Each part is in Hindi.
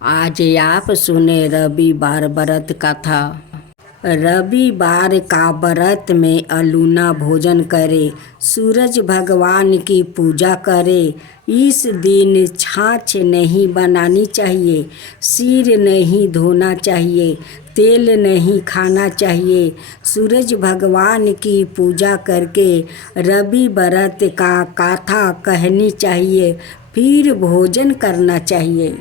आज आप सुने रविवार व्रत कथा। रविवार का व्रत में अलूना भोजन करे, सूरज भगवान की पूजा करे। इस दिन छाछ नहीं बनानी चाहिए, सिर नहीं धोना चाहिए, तेल नहीं खाना चाहिए। सूरज भगवान की पूजा करके रवि व्रत का कथा कहनी चाहिए, फिर भोजन करना चाहिए।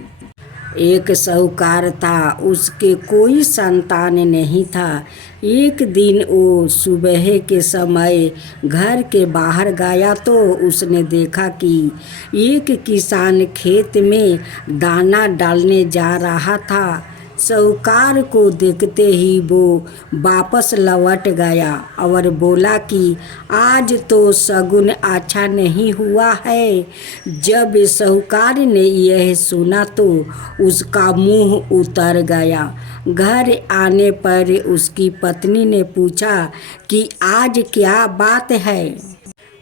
एक साहूकार था, उसके कोई संतान नहीं था। एक दिन वो सुबह के समय घर के बाहर गया तो उसने देखा कि एक किसान खेत में दाना डालने जा रहा था। साहूकार को देखते ही वो वापस लौट गया और बोला कि आज तो शगुन अच्छा नहीं हुआ है। जब साहूकार ने यह सुना तो उसका मुंह उतर गया। घर आने पर उसकी पत्नी ने पूछा कि आज क्या बात है।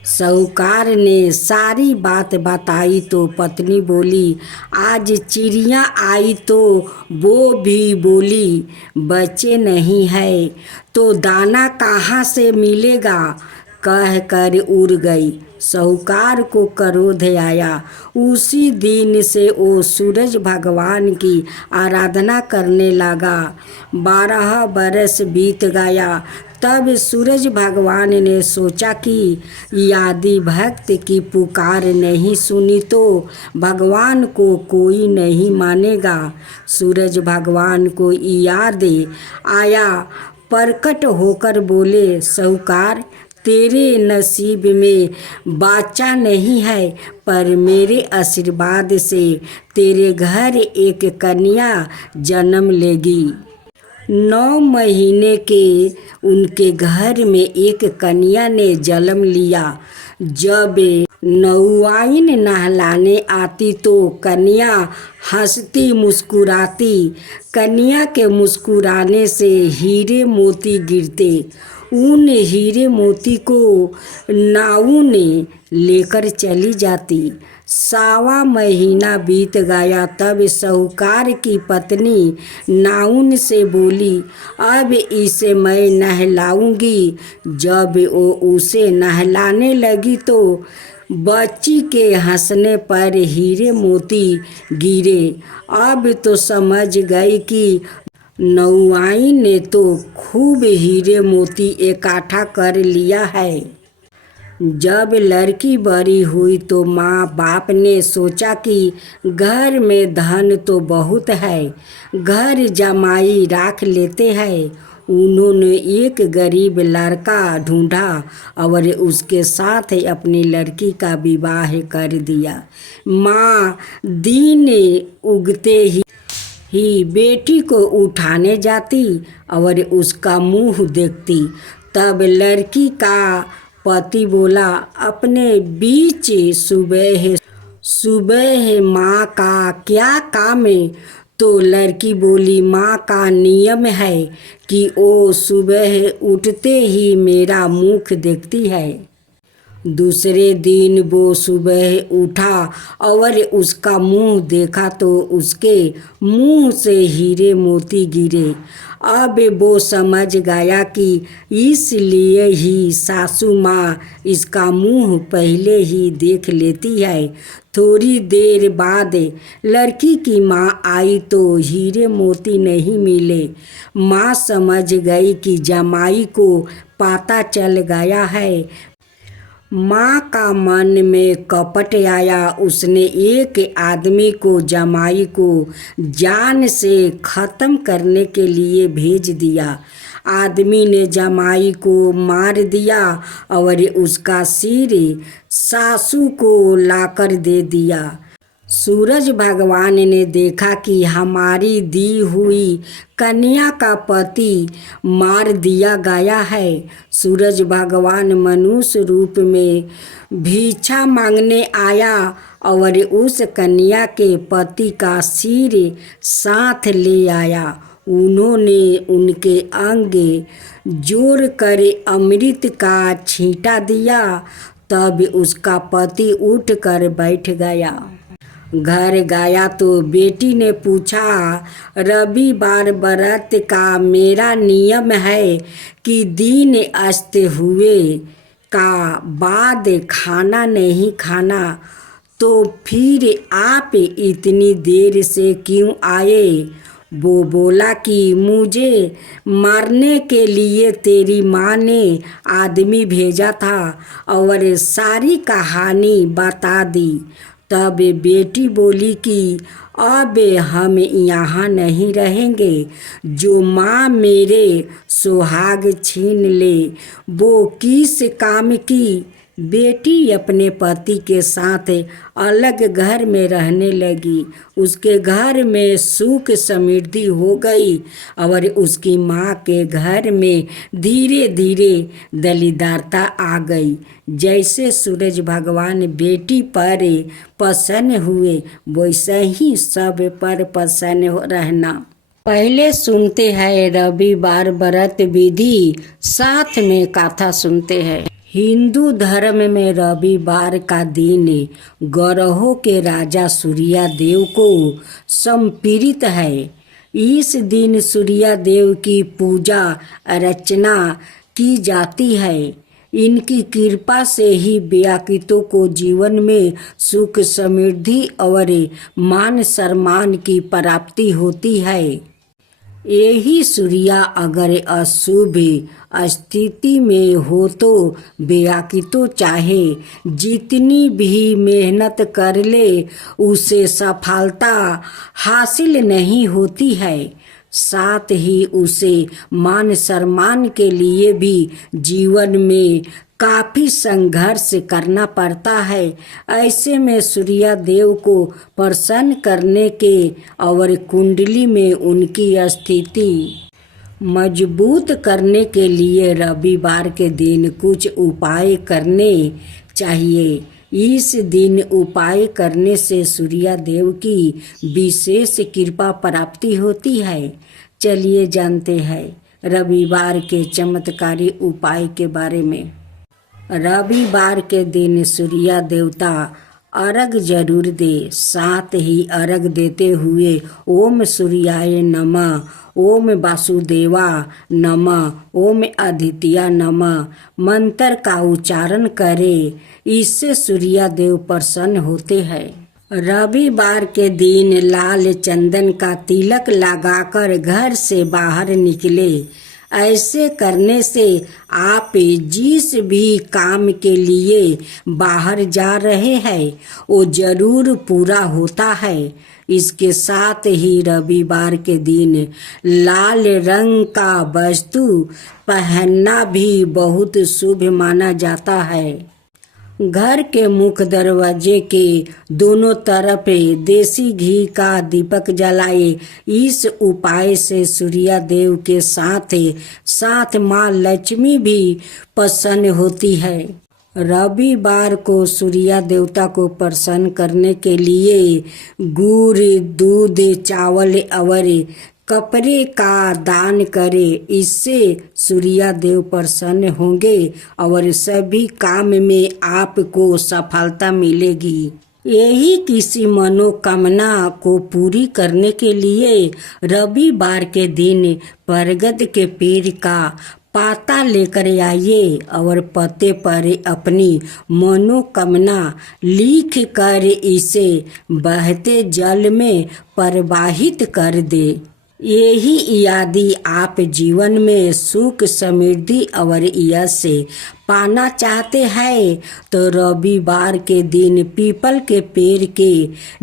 साहूकार ने सारी बात बताई तो पत्नी बोली, आज चिड़िया आई तो वो भी बोली बच्चे नहीं है तो दाना कहाँ से मिलेगा, कह कर उड़ गई। साहूकार को क्रोध आया। उसी दिन से वो सूरज भगवान की आराधना करने लगा। 12 बरस बीत गया। तब सूरज भगवान ने सोचा कि यदि भक्त की पुकार नहीं सुनी तो भगवान को कोई नहीं मानेगा। सूरज भगवान को याद आया, प्रकट होकर बोले, साहूकार तेरे नसीब में बच्चा नहीं है, पर मेरे आशीर्वाद से तेरे घर एक कन्या जन्म लेगी। 9 महीने के उनके घर में एक कन्या ने जन्म लिया। जब नौआइन नहलाने आती तो कन्या हंसती मुस्कुराती। कन्या के मुस्कुराने से हीरे मोती गिरते। उन हीरे मोती को नाउन लेकर चली जाती। 1.25 महीना बीत गया। तब साहूकार की पत्नी नाउन से बोली, अब इसे मैं नहलाऊंगी। जब वो उसे नहलाने लगी तो बच्ची के हंसने पर हीरे मोती गिरे। अब तो समझ गई कि नौआइन ने तो खूब हीरे मोती इकट्ठा कर लिया है। जब लड़की बड़ी हुई तो माँ बाप ने सोचा कि घर में धन तो बहुत है, घर जमाई रख लेते हैं। उन्होंने एक गरीब लड़का ढूंढा और उसके साथ अपनी लड़की का विवाह कर दिया। माँ दिन उगते ही बेटी को उठाने जाती और उसका मुंह देखती। तब लड़की का पति बोला, अपने बीच सुबह सुबह माँ का क्या काम है। तो लड़की बोली, माँ का नियम है कि वो सुबह उठते ही मेरा मुख देखती है। दूसरे दिन वो सुबह उठा और उसका मुंह देखा तो उसके मुंह से हीरे मोती गिरे। अब वो समझ गया कि इसलिए ही सासू माँ इसका मुंह पहले ही देख लेती है। थोड़ी देर बाद लड़की की माँ आई तो हीरे मोती नहीं मिले। माँ समझ गई कि जमाई को पता चल गया है। माँ का मन में कपट आया। उसने एक आदमी को जमाई को जान से ख़त्म करने के लिए भेज दिया। आदमी ने जमाई को मार दिया और उसका सिर सासू को लाकर दे दिया। सूरज भगवान ने देखा कि हमारी दी हुई कन्या का पति मार दिया गया है। सूरज भगवान मनुष्य रूप में भिक्षा मांगने आया और उस कन्या के पति का सिर साथ ले आया। उन्होंने उनके अंग जोड़ कर अमृत का छींटा दिया। तब उसका पति उठ कर बैठ गया। घर गया तो बेटी ने पूछा, रविवार व्रत का मेरा नियम है कि दिन अस्त हुए का बाद खाना नहीं खाना, तो फिर आप इतनी देर से क्यों आए? वो बोला कि मुझे मारने के लिए तेरी माँ ने आदमी भेजा था और सारी कहानी बता दी। तब बेटी बोली कि अब हम यहाँ नहीं रहेंगे। जो माँ मेरे सुहाग छीन ले वो किस काम की। बेटी अपने पति के साथ अलग घर में रहने लगी। उसके घर में सुख समृद्धि हो गई और उसकी माँ के घर में धीरे धीरे दलिद्रता आ गई। जैसे सूरज भगवान बेटी पर प्रसन्न हुए वैसे ही सब पर प्रसन्न रहना। पहले सुनते हैं रविवार व्रत विधि, साथ में कथा सुनते हैं। हिंदू धर्म में रविवार का दिन ग्रहों के राजा सूर्य देव को समर्पित है। इस दिन सूर्य देव की पूजा अर्चना की जाती है। इनकी कृपा से ही व्याकुतों को जीवन में सुख समृद्धि और मान सम्मान की प्राप्ति होती है। यही सूर्य अगर अशुभ स्थिति में हो तो व्याकुतों चाहे जितनी भी मेहनत कर ले उसे सफलता हासिल नहीं होती है। साथ ही उसे मान सम्मान के लिए भी जीवन में काफी संघर्ष करना पड़ता है। ऐसे में सूर्य देव को प्रसन्न करने के और कुंडली में उनकी स्थिति मजबूत करने के लिए रविवार के दिन कुछ उपाय करने चाहिए। इस दिन उपाय करने से सूर्य देव की विशेष कृपा प्राप्ति होती है। चलिए जानते हैं रविवार के चमत्कारी उपाय के बारे में। रविवार के दिन सूर्य देवता अर्घ जरूर दे। साथ ही अर्घ देते हुए ओम सूर्याय नमः, ओम वासुदेवा नमः, ओम आदित्य नमः मंत्र का उच्चारण करें। इससे सूर्य देव प्रसन्न होते हैं। रविवार के दिन लाल चंदन का तिलक लगाकर घर से बाहर निकले। ऐसे करने से आप जिस भी काम के लिए बाहर जा रहे हैं वो जरूर पूरा होता है। इसके साथ ही रविवार के दिन लाल रंग का वस्तु पहनना भी बहुत शुभ माना जाता है। घर के मुख्य दरवाजे के दोनों तरफ देसी घी का दीपक जलाए। इस उपाय से सूर्य देव के साथ साथ माँ लक्ष्मी भी प्रसन्न होती है। रविवार को सूर्य देवता को प्रसन्न करने के लिए गुड़, दूध, चावल और कपड़े का दान करें। इससे सूर्य देव प्रसन्न होंगे और सभी काम में आपको सफलता मिलेगी। यही किसी मनोकामना को पूरी करने के लिए रविवार के दिन बरगद के पेड़ का पाता लेकर आइए और पत्ते पर अपनी मनोकामना लिख कर इसे बहते जल में प्रवाहित कर दे। यही यदि आप जीवन में सुख समृद्धि और यश पाना चाहते हैं तो रविवार के दिन पीपल के पेड़ के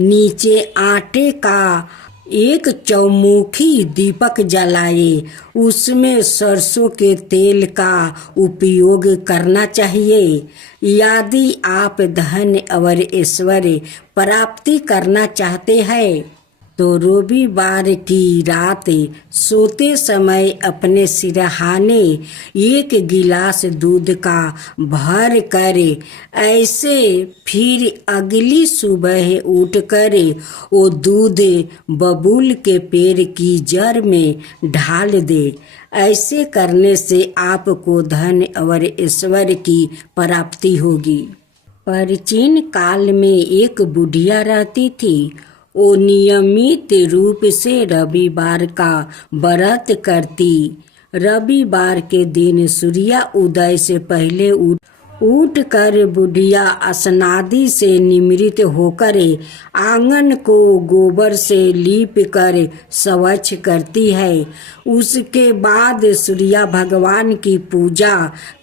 नीचे आटे का एक चौमुखी दीपक जलाए। उसमें सरसों के तेल का उपयोग करना चाहिए। यदि आप धन और ऐश्वर्य प्राप्ति करना चाहते हैं तो रविवार की रात सोते समय अपने सिरहाने एक गिलास दूध का भर कर ऐसे फिर अगली सुबह उठकर वो दूध बबूल के पेड़ की जड़ में ढाल दे। ऐसे करने से आपको धन और ऐश्वर्य की प्राप्ति होगी। प्राचीन काल में एक बुढ़िया रहती थी। वो नियमित रूप से रविवार का व्रत करती। रविवार के दिन सूर्य उदय से पहले उठ कर बुढ़िया स्नादि से निमृत होकर आंगन को गोबर से लीप कर स्वच्छ करती है। उसके बाद सूर्य भगवान की पूजा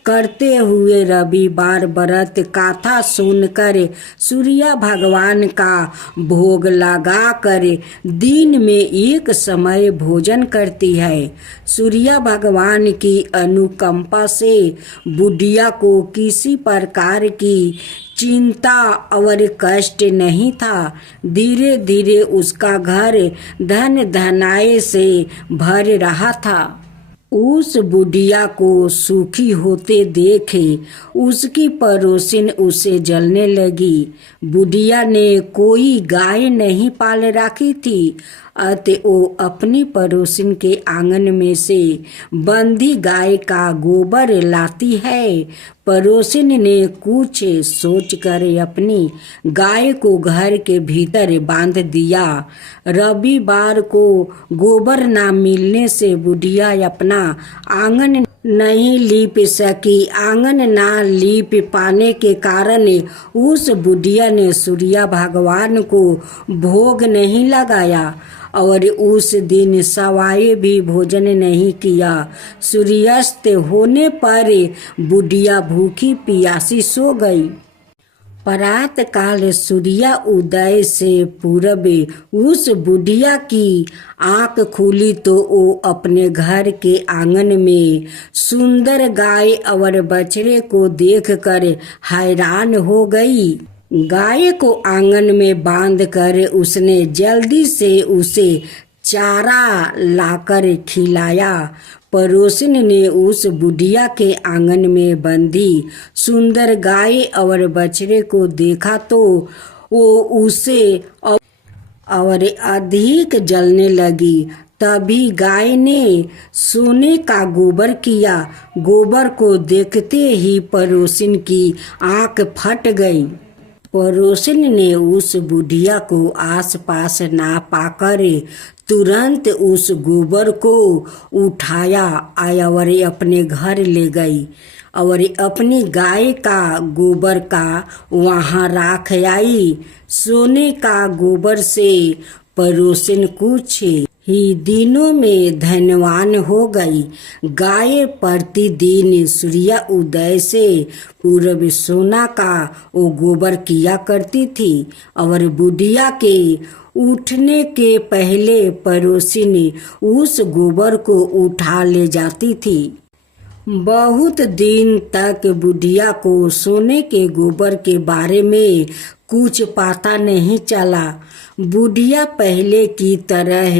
करते हुए रविवार व्रत कथा सुनकर सूर्य भगवान का भोग लगाकर दिन में एक समय भोजन करती है। सूर्य भगवान की अनुकंपा से बुढ़िया को किसी प्रकार की चिंता और कष्ट नहीं था। धीरे धीरे उसका घर धन धनाए से भर रहा था। उस बुढ़िया को सुखी होते देखे उसकी पड़ोसिन उसे जलने लगी। बुढ़िया ने कोई गाय नहीं पाल रखी थी, अतः वो अपनी पड़ोसिन के आंगन में से बंधी गाय का गोबर लाती है। पड़ोसिन ने कुछ सोचकर अपनी गाय को घर के भीतर बांध दिया। रविवार को गोबर न मिलने से बुढ़िया अपना आंगन नहीं लीप सकी। आंगन ना लीप पाने के कारण उस बुढ़िया ने सूर्य भगवान को भोग नहीं लगाया और उस दिन सवाए भी भोजन नहीं किया। सूर्यास्त होने पर बुढ़िया भूखी प्यासी सो गई। प्रात काल सूर्य उदय से पूर्व उस बुढ़िया की आंख खुली तो वो अपने घर के आंगन में सुंदर गाय और बछड़े को देखकर हैरान हो गई। गाय को आंगन में बांधकर उसने जल्दी से उसे चारा लाकर खिलाया। पड़ोसिन ने उस बुढ़िया के आंगन में बंधी सुंदर गाय और बछड़े को देखा तो वो उसे और अधिक जलने लगी। तभी गाय ने सोने का गोबर किया। गोबर को देखते ही पड़ोसिन की आंख फट गई। पड़ोसिन ने उस बुढ़िया को आसपास ना पाकर तुरंत उस गोबर को उठाया और अपने घर ले गई और अपनी गाय का गोबर का वहाँ राख आई। सोने का गोबर से पड़ोसिन कुछ ही दिनों में धनवान हो गई। गाय प्रतिदिन सूर्य उदय से पूर्व सोना का वो गोबर किया करती थी और बुढ़िया के उठने के पहले पड़ोसिन उस गोबर को उठा ले जाती थी। बहुत दिन तक बुढ़िया को सोने के गोबर के बारे में कुछ पता नहीं चला। बुढ़िया पहले की तरह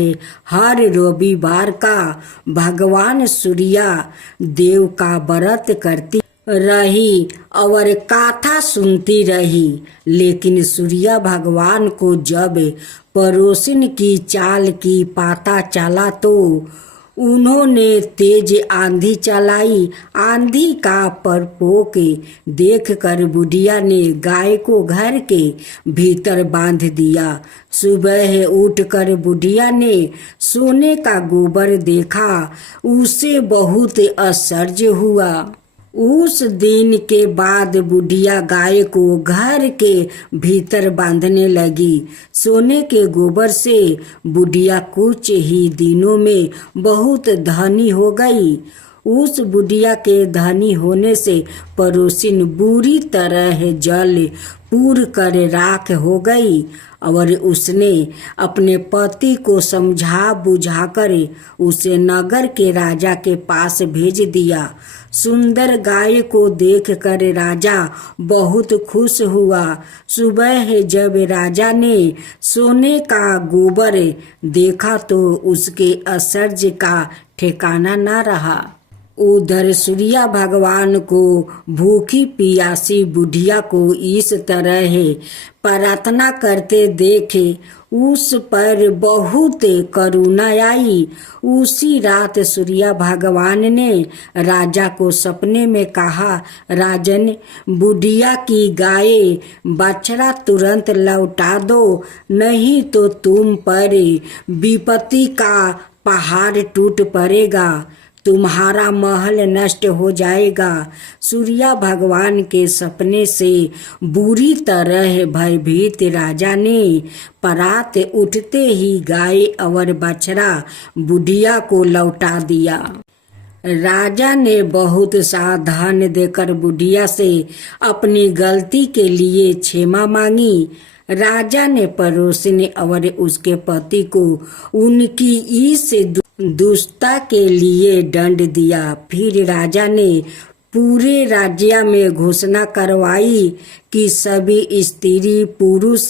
हर रविवार का भगवान सूर्य देव का व्रत करती रही और कथा सुनती रही। लेकिन सूर्य भगवान को जब पड़ोसिन की चाल की पता चला तो उन्होंने तेज आंधी चलाई। आंधी का प्रकोप देखकर बुढ़िया ने गाय को घर के भीतर बांध दिया। सुबह उठकर बुढ़िया ने सोने का गोबर देखा। उसे बहुत आश्चर्य हुआ। उस दिन के बाद बुढ़िया गाय को घर के भीतर बांधने लगी। सोने के गोबर से बुढ़िया कुछ ही दिनों में बहुत धनी हो गई। उस बुढ़िया के धनी होने से पड़ोसिन बुरी तरह जल पूर कर राख हो गई और उसने अपने पति को समझा बुझाकर उसे नगर के राजा के पास भेज दिया। सुंदर गाय को देखकर राजा बहुत खुश हुआ। सुबह जब राजा ने सोने का गोबर देखा तो उसके आश्चर्य का ठिकाना न रहा। उधर सूर्या भगवान को भूखी पियासी बुढ़िया को इस तरह प्रार्थना करते देखे उस पर बहुत करुणा आई। उसी रात सूर्या भगवान ने राजा को सपने में कहा, राजन, बुढ़िया की गाय बछड़ा तुरंत लौटा दो, नहीं तो तुम पर विपत्ति का पहाड़ टूट पड़ेगा, तुम्हारा महल नष्ट हो जाएगा। सूर्या भगवान के सपने से बुरी तरह भयभीत राजा ने परात उठते ही गाय और बछड़ा बुढ़िया को लौटा दिया। राजा ने बहुत सा धन देकर बुढ़िया से अपनी गलती के लिए क्षमा मांगी। राजा ने पड़ोसिन और उसके पति को उनकी इस दुष्टता के लिए दंड दिया। फिर राजा ने पूरे राज्य में घोषणा करवाई कि सभी स्त्री पुरुष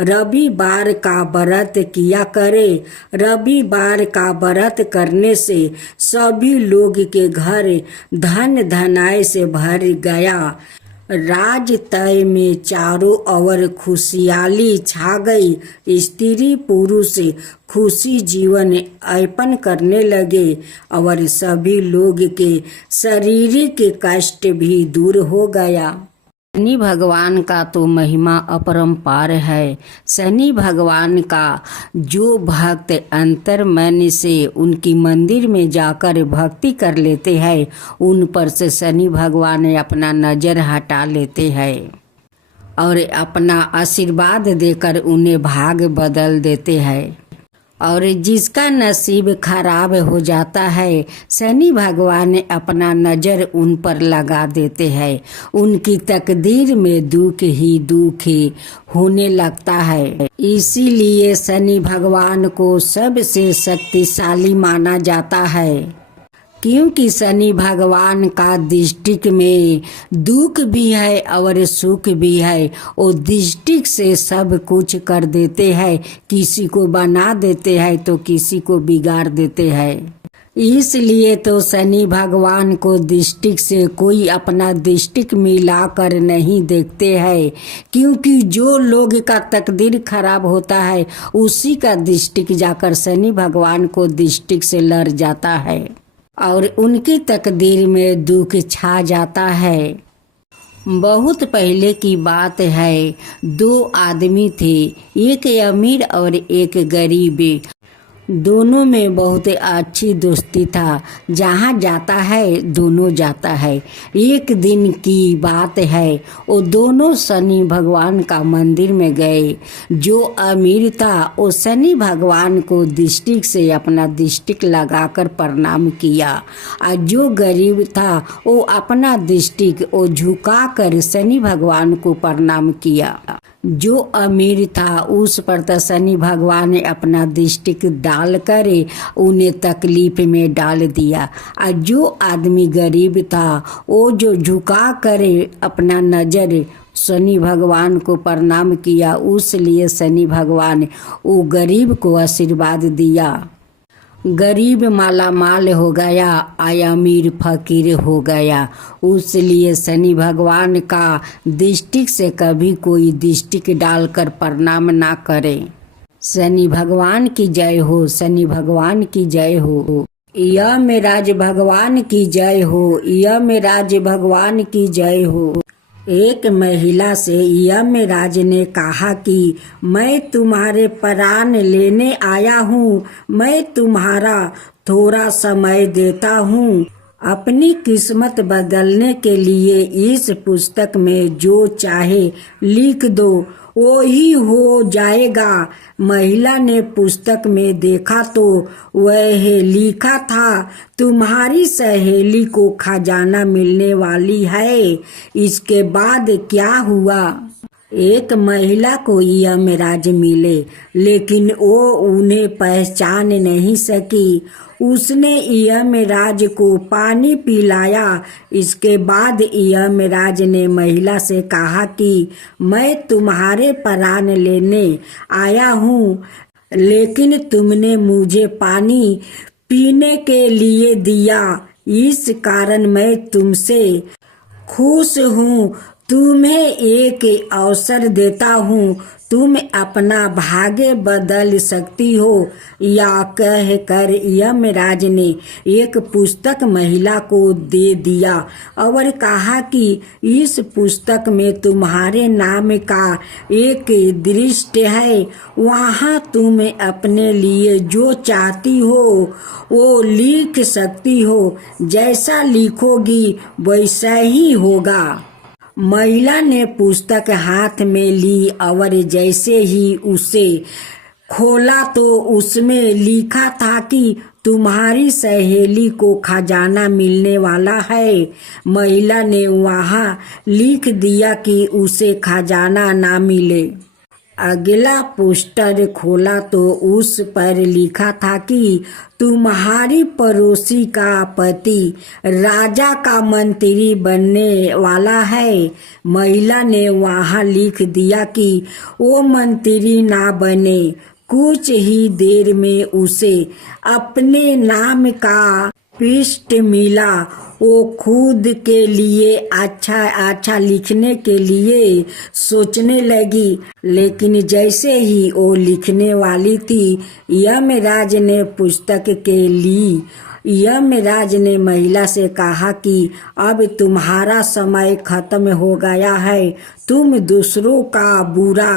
रविवार का व्रत किया करे। रविवार का व्रत करने से सभी लोग के घर धन धनाय से भर गया। राज तय में चारों ओर खुशहाली छा गई। स्त्री पुरुष खुशी जीवन यापन करने लगे और सभी लोग के शारीरिक कष्ट भी दूर हो गया। शनि भगवान का तो महिमा अपरंपार है। शनि भगवान का जो भक्त अंतर मन से उनकी मंदिर में जाकर भक्ति कर लेते हैं, उन पर से शनि भगवान अपना नज़र हटा लेते हैं और अपना आशीर्वाद देकर उन्हें भाग बदल देते हैं। और जिसका नसीब खराब हो जाता है, शनि भगवान अपना नज़र उन पर लगा देते हैं। उनकी तकदीर में दुख ही दुख होने लगता है। इसीलिए शनि भगवान को सबसे शक्तिशाली माना जाता है, क्योंकि शनि भगवान का दृष्टि में दुख भी है और सुख भी है। और दृष्टि से सब कुछ कर देते हैं, किसी को बना देते हैं तो किसी को बिगाड़ देते हैं। इसलिए तो शनि भगवान को दृष्टि से कोई अपना दृष्टि मिला कर नहीं देखते हैं, क्योंकि जो लोग का तकदीर खराब होता है उसी का दृष्टि जाकर शनि भगवान को दृष्टि से लड़ जाता है और उनकी तकदीर में दुख छा जाता है। बहुत पहले की बात है, दो आदमी थे, एक अमीर और एक गरीब। दोनों में बहुत अच्छी दोस्ती था, जहाँ जाता है दोनों जाता है। एक दिन की बात है, वो दोनों शनि भगवान का मंदिर में गए। जो अमीर था वो शनि भगवान को दृष्टि से अपना दृष्टि लगाकर प्रणाम किया, और जो गरीब था वो अपना दृष्टि वो झुकाकर शनि भगवान को प्रणाम किया। जो अमीर था उस पर तो शनि भगवान ने अपना दृष्टि डाल कर उन्हें तकलीफ में डाल दिया, और जो आदमी गरीब था वो जो झुका कर अपना नज़र शनि भगवान को प्रणाम किया, उसलिए शनि भगवान वो गरीब को आशीर्वाद दिया। गरीब माला माल हो गया, अमीर फकीर हो गया। उसलिए शनि भगवान का दृष्टि से कभी कोई दृष्टि डालकर प्रणाम ना करे। शनि भगवान की जय हो, शनि भगवान की जय हो। यमराज भगवान की जय हो, यमराज भगवान की जय हो। एक महिला से यमराज ने कहा कि मैं तुम्हारे प्राण लेने आया हूँ, मैं तुम्हारा थोड़ा समय देता हूँ। अपनी किस्मत बदलने के लिए इस पुस्तक में जो चाहे लिख दो, वो ही हो जाएगा। महिला ने पुस्तक में देखा तो वह लिखा था, तुम्हारी सहेली को खजाना मिलने वाली है। इसके बाद क्या हुआ? एक महिला को यमराज मिले, लेकिन वो उन्हें पहचान नहीं सकी। उसने यमराज को पानी पिलाया। इसके बाद यमराज ने महिला से कहा कि मैं तुम्हारे प्राण लेने आया हूँ, लेकिन तुमने मुझे पानी पीने के लिए दिया, इस कारण मैं तुमसे खुश हूँ। तुम्हें एक अवसर देता हूँ, तुम अपना भाग्य बदल सकती हो। या कहकर यमराज ने एक पुस्तक महिला को दे दिया और कहा कि इस पुस्तक में तुम्हारे नाम का एक दृष्टि है, वहाँ तुम अपने लिए जो चाहती हो वो लिख सकती हो। जैसा लिखोगी वैसा ही होगा। महिला ने पुस्तक हाथ में ली और जैसे ही उसे खोला तो उसमें लिखा था कि तुम्हारी सहेली को खजाना मिलने वाला है। महिला ने वहाँ लिख दिया कि उसे खजाना ना मिले। अगला पोस्टर खोला तो उस पर लिखा था कि तुम्हारी पड़ोसी का पति राजा का मंत्री बनने वाला है। महिला ने वहाँ लिख दिया कि वो मंत्री ना बने। कुछ ही देर में उसे अपने नाम का पृष्ठ मिला। वो खुद के लिए अच्छा लिखने के लिए सोचने लगी, लेकिन जैसे ही वो लिखने वाली थी, यमराज ने पुस्तक के ली। यमराज ने महिला से कहा कि अब तुम्हारा समय खत्म हो गया है। तुम दूसरों का बुरा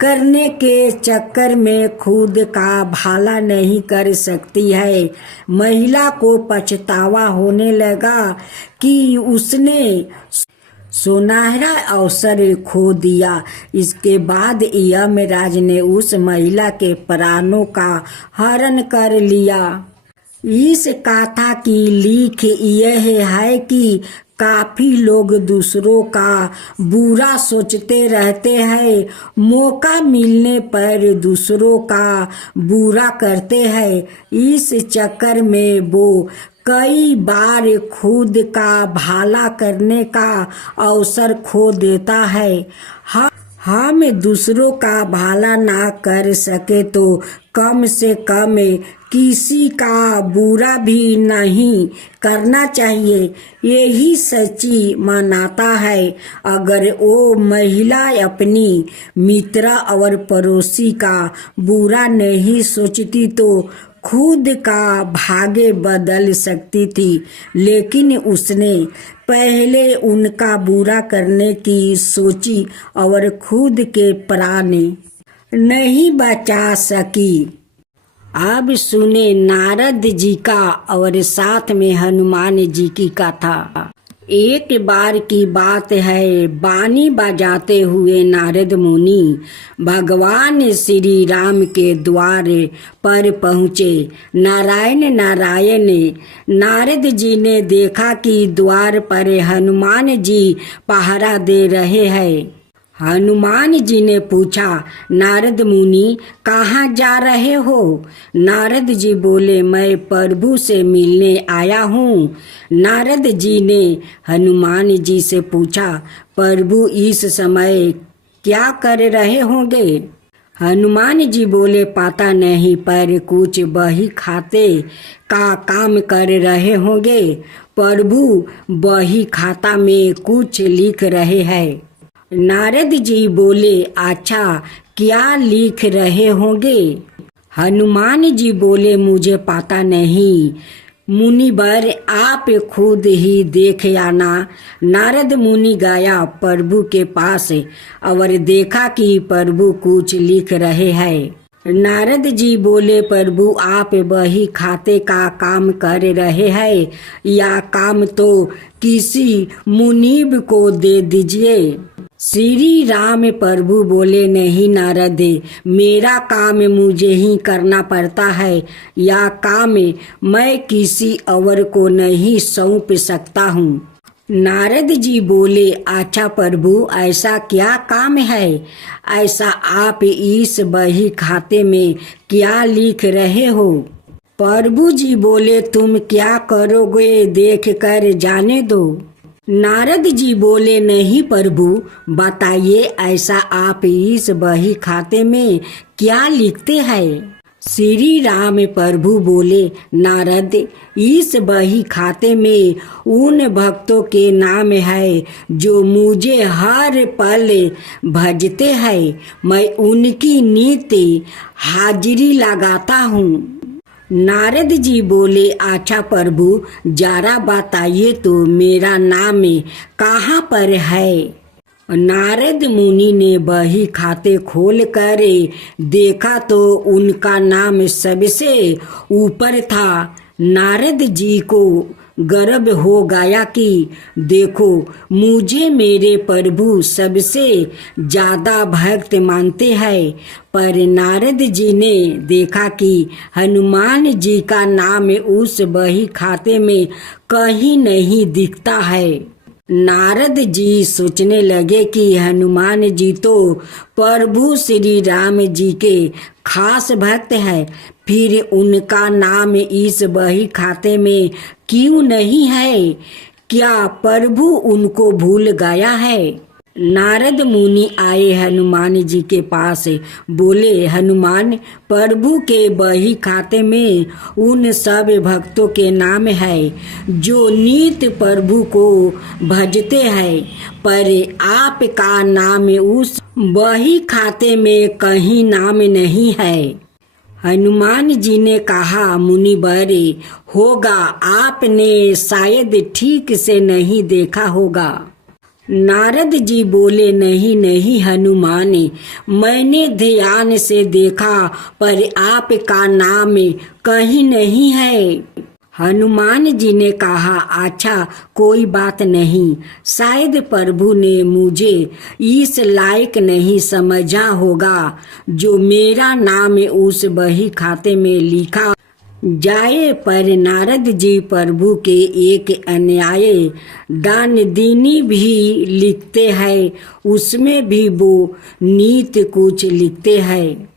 करने के चक्कर में खुद का भला नहीं कर सकती है। महिला को पछतावा होने लगा कि उसने सुनहरा अवसर खो दिया। इसके बाद यमराज ने उस महिला के प्राणों का हरण कर लिया। इस कथा की लिख यह है कि काफी लोग दूसरों का बुरा सोचते रहते हैं, मौका मिलने पर दूसरों का बुरा करते हैं। इस चक्कर में वो कई बार खुद का भला करने का अवसर खो देता है। हम दूसरों का भला ना कर सके तो कम से कम किसी का बुरा भी नहीं करना चाहिए, यही सच्ची मान्यता है। अगर वो महिला अपनी मित्र और पड़ोसी का बुरा नहीं सोचती तो खुद का भाग्य बदल सकती थी, लेकिन उसने पहले उनका बुरा करने की सोची और खुद के प्राण नहीं बचा सकी। अब सुने नारद जी का और साथ में हनुमान जी की कथा। एक बार की बात है, बानी बजाते हुए नारद मुनि भगवान श्री राम के द्वार पर पहुँचे। नारायण नारायण नारद जी ने देखा कि द्वार पर हनुमान जी पहरा दे रहे हैं। हनुमान जी ने पूछा, नारद मुनि कहाँ जा रहे हो? नारद जी बोले, मैं प्रभु से मिलने आया हूँ। नारद जी ने हनुमान जी से पूछा, प्रभु इस समय क्या कर रहे होंगे? हनुमान जी बोले, पता नहीं, पर कुछ बही खाते का काम कर रहे होंगे। प्रभु बही खाता में कुछ लिख रहे हैं। नारद जी बोले, अच्छा, क्या लिख रहे होंगे? हनुमान जी बोले, मुझे पता नहीं, मुनिवर आप खुद ही देख आना। नारद मुनि गया प्रभु के पास और देखा कि प्रभु कुछ लिख रहे हैं। नारद जी बोले, प्रभु आप वही खाते का काम कर रहे हैं, या काम तो किसी मुनीब को दे दीजिए। श्री राम प्रभु बोले, नहीं नारद, मेरा काम मुझे ही करना पड़ता है, या काम मैं किसी और को नहीं सौंप सकता हूँ। नारद जी बोले, अच्छा प्रभु, ऐसा क्या काम है? ऐसा आप इस बही खाते में क्या लिख रहे हो? प्रभु जी बोले, तुम क्या करोगे देख कर जाने दो। नारद जी बोले, नहीं प्रभु, बताइए ऐसा आप इस बही खाते में क्या लिखते हैं? श्री राम प्रभु बोले, नारद, इस बही खाते में उन भक्तों के नाम है जो मुझे हर पल भजते हैं। मैं उनकी नित्य हाजिरी लगाता हूँ। नारद जी बोले, अच्छा प्रभु, जरा बताइए तो मेरा नाम कहाँ पर है। नारद मुनि ने बही खाते खोल कर देखा तो उनका नाम सबसे ऊपर था। नारद जी को गर्व हो गया कि देखो, मुझे मेरे प्रभु सबसे ज्यादा भक्त मानते हैं। पर नारद जी ने देखा कि हनुमान जी का नाम उस बही खाते में कहीं नहीं दिखता है। नारद जी सोचने लगे कि हनुमान जी तो प्रभु श्री राम जी के खास भक्त है, फिर उनका नाम इस बही खाते में क्यों नहीं है? क्या प्रभु उनको भूल गया है? नारद मुनि आए हनुमान जी के पास, बोले, हनुमान, प्रभु के बही खाते में उन सब भक्तों के नाम है जो नित्य प्रभु को भजते हैं, पर आपका नाम उस बही खाते में कहीं नाम नहीं है। हनुमान जी ने कहा, मुनिवर, होगा आपने शायद ठीक से नहीं देखा होगा। नारद जी बोले, नहीं नहीं हनुमान, मैंने ध्यान से देखा पर आपका नाम कहीं नहीं है। हनुमान जी ने कहा, अच्छा कोई बात नहीं, शायद प्रभु ने मुझे इस लायक नहीं समझा होगा जो मेरा नाम उस बही खाते में लिखा जाए। पर नारद जी प्रभु के एक अन्याय दान दीनी भी लिखते हैं, उसमें भी वो नीत कुछ लिखते हैं।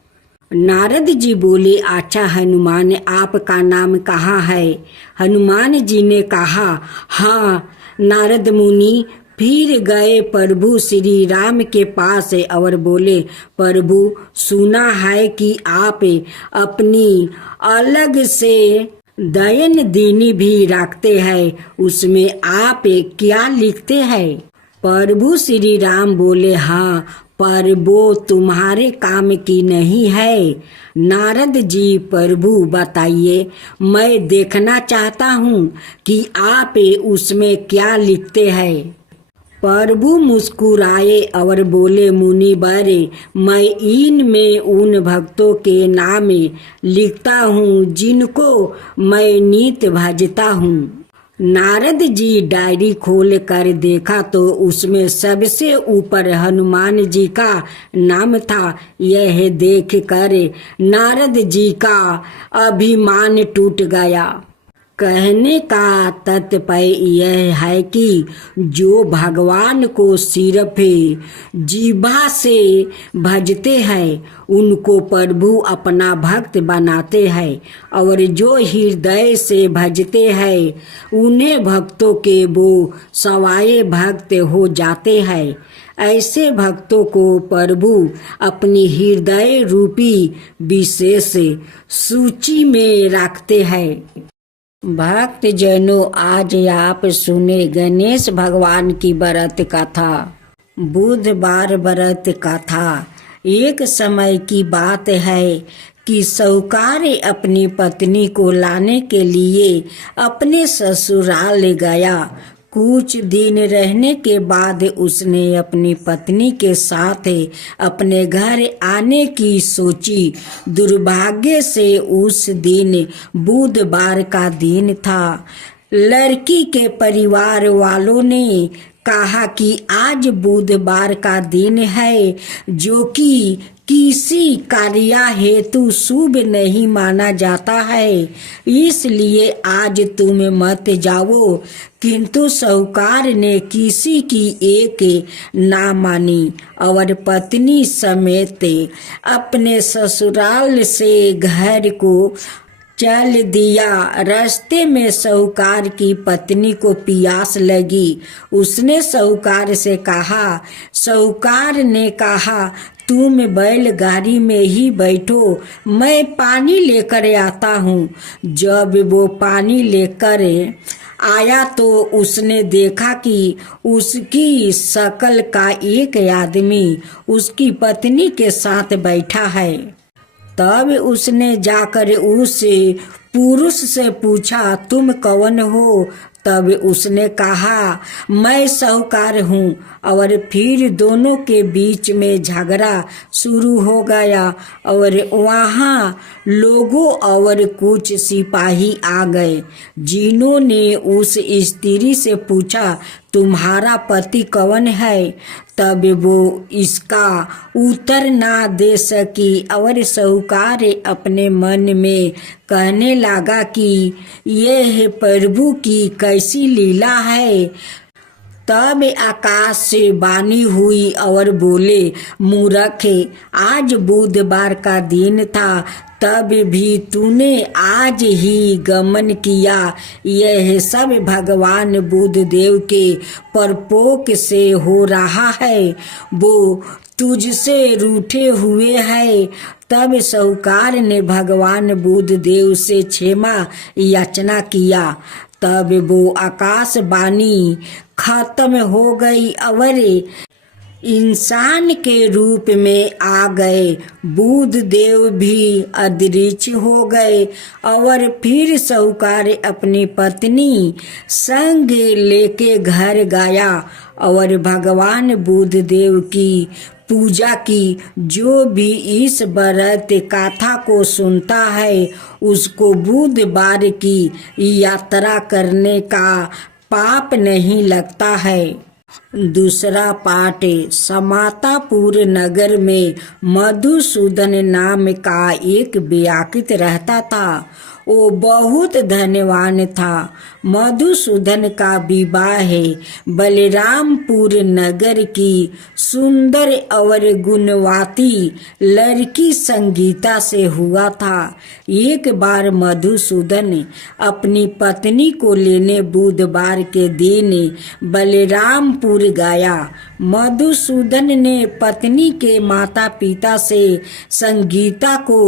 नारद जी बोले, अच्छा हनुमान, आपका नाम कहाँ है? हनुमान जी ने कहा, हाँ। नारद मुनि फिर गए प्रभु श्री राम के पास और बोले, प्रभु, सुना है कि आप अपनी अलग से दयन दीनी भी रखते हैं, उसमें आप क्या लिखते हैं? प्रभु श्री राम बोले, हाँ, पर वो तुम्हारे काम की नहीं है। नारद जी, प्रभु बताइए, मैं देखना चाहता हूँ कि आप उसमें क्या लिखते हैं। प्रभु मुस्कुराए और बोले, मुनिवर, मैं इनमें उन भक्तों के नाम लिखता हूँ जिनको मैं नित्य भजता हूँ। नारद जी डायरी खोल कर देखा तो उसमें सबसे ऊपर हनुमान जी का नाम था। यह देख कर नारद जी का अभिमान टूट गया। कहने का तात्पर्य यह है कि जो भगवान को सिर्फ जीभा से भजते हैं उनको प्रभु अपना भक्त बनाते हैं, और जो हृदय से भजते हैं उन्हें भक्तों के वो सवाए भक्त हो जाते हैं। ऐसे भक्तों को प्रभु अपनी हृदय रूपी विशेष सूची में रखते हैं। भक्त जनों, आज आप सुने गणेश भगवान की व्रत कथा, बुधवार व्रत कथा। एक समय की बात है कि साहूकार अपनी पत्नी को लाने के लिए अपने ससुराल गया। कुछ दिन रहने के बाद उसने अपनी पत्नी के साथ अपने घर आने की सोची। दुर्भाग्य से उस दिन बुधवार का दिन था। लड़की के परिवार वालों ने कहा कि आज बुधवार का दिन है, जो कि किसी कार्य हेतु शुभ नहीं माना जाता है, इसलिए आज तुम मत जाओ। किंतु साहूकार ने किसी की एक ना मानी और पत्नी समेत अपने ससुराल से घर को चल दिया। रास्ते में साहूकार की पत्नी को प्यास लगी। उसने साहूकार से कहा। साहूकार ने कहा, तुम बैलगाड़ी में ही बैठो, मैं पानी लेकर आता हूँ। जब वो पानी लेकर आया तो उसने देखा कि उसकी शक्ल का एक आदमी उसकी पत्नी के साथ बैठा है। तब उसने जाकर उस पुरुष से पूछा, तुम कौन हो? तब उसने कहा, मैं साहूकार हूँ। और फिर दोनों के बीच में झगड़ा शुरू हो गया और वहाँ लोगों और कुछ सिपाही आ गए, जिन्होंने उस स्त्री से पूछा, तुम्हारा पति कौन है? तब वो इसका उत्तर ना दे सकी और साहूकार अपने मन में कहने लगा कि यह प्रभु की कैसी लीला है। तब आकाश से वाणी हुई और बोले, मूर्ख, आज बुधवार का दिन था, तब भी तूने आज ही गमन किया। यह सब भगवान बुद्ध देव के प्रकोप से हो रहा है। वो तुझसे रूठे हुए है। तब साहूकार ने भगवान बुद्ध देव से क्षमा याचना किया। तब वो आकाशवाणी खत्म हो गई और इंसान के रूप में आ गए। बुद्ध देव भी अदृश्य हो गए और फिर साहूकार अपनी पत्नी संग लेके घर गया और भगवान बुद्ध देव की पूजा की। जो भी इस व्रत कथा को सुनता है उसको बुधवार की यात्रा करने का पाप नहीं लगता है। दूसरा पाठ। समातापुर नगर में मधुसूदन नाम का एक व्याकुत रहता था। वो बहुत धनवान था। मधुसूदन का विवाह बलरामपुर नगर की सुंदर और गुणवती लड़की संगीता से हुआ था। एक बार मधुसूदन अपनी पत्नी को लेने बुधवार के दिन बलरामपुर गया। मधुसूदन ने पत्नी के माता पिता से संगीता को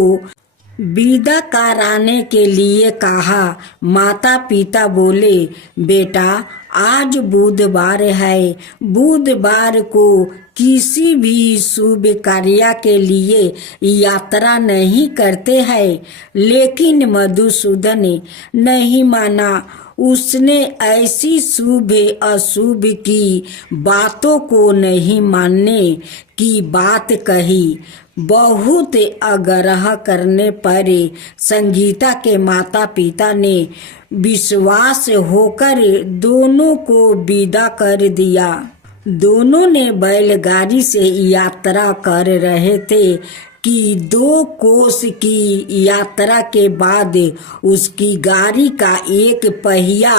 विदा कराने के लिए कहा। माता पिता बोले, बेटा आज बुधवार है, बुधवार को किसी भी शुभ कार्य के लिए यात्रा नहीं करते हैं। लेकिन मधुसूदन नहीं माना। उसने ऐसी शुभ अशुभ की बातों को नहीं मानने की बात कही। बहुत आग्रह करने पर संगीता के माता पिता ने विश्वास होकर दोनों को विदा कर दिया। दोनों ने बैलगाड़ी से यात्रा कर रहे थे कि 2 कोस की यात्रा के बाद उसकी गाड़ी का एक पहिया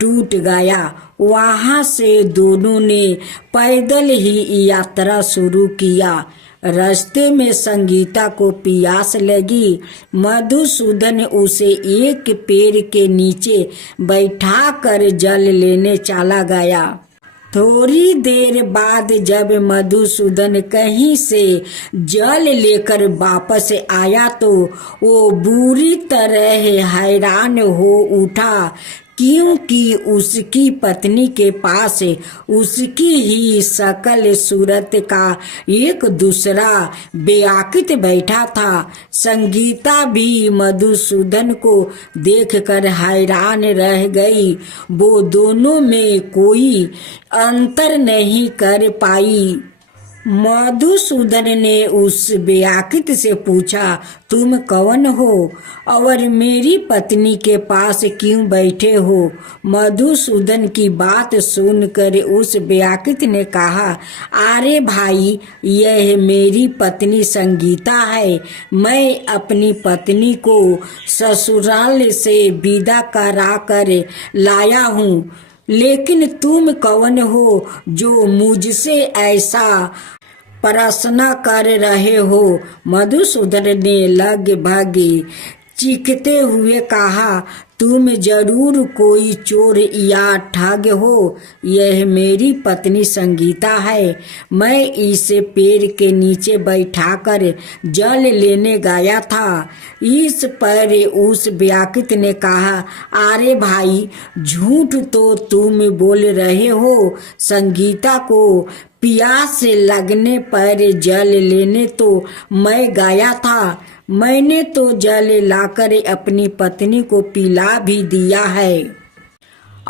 टूट गया। वहां से दोनों ने पैदल ही यात्रा शुरू किया। रास्ते में संगीता को प्यास लगी। मधुसूदन उसे एक पेड़ के नीचे बैठाकर जल लेने चला गया। थोड़ी देर बाद जब मधुसूदन कहीं से जल लेकर वापस आया तो वो बुरी तरह हैरान हो उठा, क्योंकि उसकी पत्नी के पास उसकी ही शकल सूरत का एक दूसरा व्याकुत बैठा था। संगीता भी मधुसूदन को देखकर हैरान रह गई। वो दोनों में कोई अंतर नहीं कर पाई। मधुसूदन ने उस व्याकुत से पूछा, तुम कौन हो और मेरी पत्नी के पास क्यों बैठे हो? मधुसूदन की बात सुनकर उस व्याकुत ने कहा, अरे भाई, यह मेरी पत्नी संगीता है। मैं अपनी पत्नी को ससुराल से विदा करा कर लाया हूँ। लेकिन तुम कौन हो जो मुझसे ऐसा प्रश्न कर रहे हो? मधुसूदन ने लगभग चीखते हुए कहा, तुम जरूर कोई चोर या ठग हो। यह मेरी पत्नी संगीता है। मैं इसे पेड़ के नीचे बैठाकर जल लेने गया था। इस पर उस व्याकुत ने कहा, अरे भाई, झूठ तो तुम बोल रहे हो। संगीता को प्यास लगने पर जल लेने तो मैं गया था। मैंने तो जल लाकर अपनी पत्नी को पिला भी दिया है।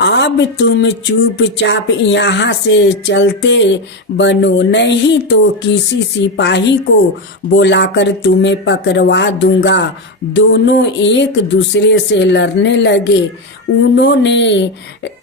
अब तुम चुपचाप यहाँ से चलते बनो, नहीं तो किसी सिपाही को बुलाकर तुम्हें पकड़वा दूंगा। दोनों एक दूसरे से लड़ने लगे। उन्होंने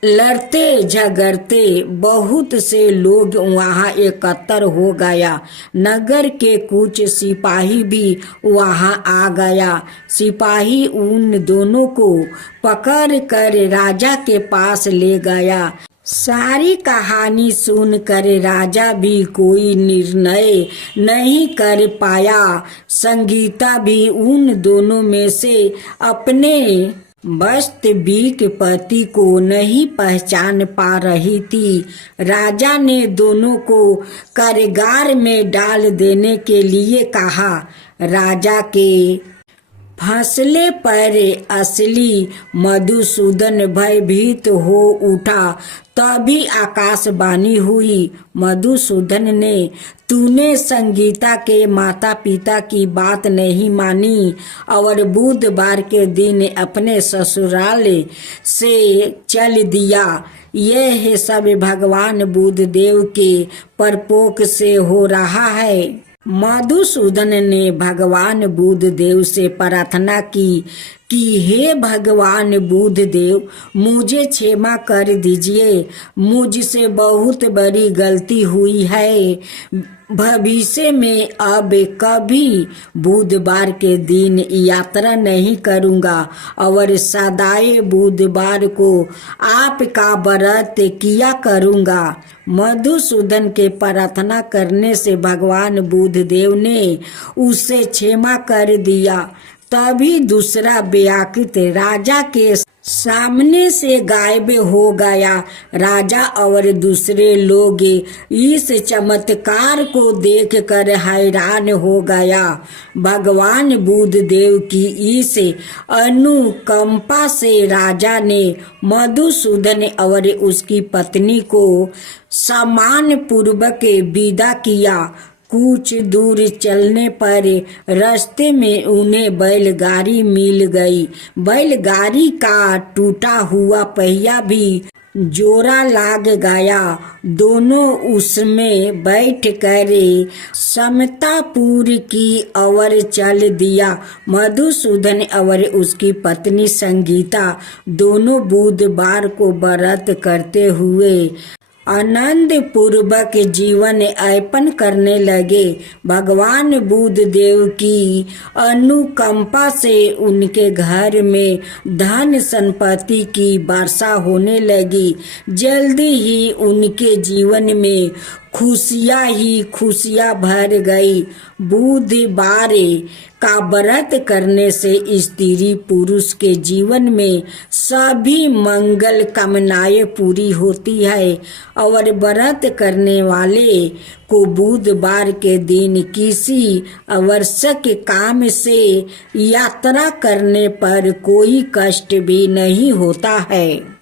लड़ते झगड़ते बहुत से लोग वहाँ एकत्र हो गया। नगर के कुछ सिपाही भी वहाँ आ गया। सिपाही उन दोनों को पकड़ कर राजा के पास ले गया। सारी कहानी सुनकर राजा भी कोई निर्णय नहीं कर पाया। संगीता भी उन दोनों में से अपने वास्तविक पति को नहीं पहचान पा रही थी। राजा ने दोनों को कारागार में डाल देने के लिए कहा। राजा के फैसले पर असली मधुसूदन भयभीत हो उठा। तभी आकाशवाणी हुई। मधुसूदन ने, तूने संगीता के माता पिता की बात नहीं मानी और बुधवार के दिन अपने ससुराल से चल दिया। यह सब भगवान बुद्धदेव के प्रकोप से हो रहा है। मधुसूदन ने भगवान बुद्धदेव से प्रार्थना की कि हे भगवान बुद्धदेव, मुझे क्षमा कर दीजिए। मुझसे बहुत बड़ी गलती हुई है। भविष्य में अब कभी बुधवार के दिन यात्रा नहीं करूंगा और सदाए बुधवार को आपका व्रत किया करूंगा। मधुसूदन के प्रार्थना करने से भगवान बुद्धदेव ने उसे क्षमा कर दिया। तभी दूसरा व्याकुत राजा के सामने से गायब हो गया। राजा और दूसरे लोग इस चमत्कार को देखकर हैरान हो गया। भगवान बुद्धदेव की इस अनुकंपा से राजा ने मधुसूदन और उसकी पत्नी को सम्मान पूर्वक विदा किया। कुछ दूर चलने पर रास्ते में उन्हें बैलगाड़ी मिल गई। बैलगाड़ी का टूटा हुआ पहिया भी जोड़ा लाग गया। दोनों उसमें बैठ कर समतापुर की ओर चल दिया। मधुसूदन और उसकी पत्नी संगीता दोनों बुधवार को व्रत करते हुए आनंद पूर्वक जीवन यापन करने लगे। भगवान बुद्धदेव की अनुकंपा से उनके घर में धन संपत्ति की वर्षा होने लगी। जल्दी ही उनके जीवन में खुशियाँ ही खुशियाँ भर गई। बुधवार का व्रत करने से स्त्री पुरुष के जीवन में सभी मंगल कामनाएं पूरी होती है और व्रत करने वाले को बुधवार के दिन किसी आवश्यक काम से यात्रा करने पर कोई कष्ट भी नहीं होता है।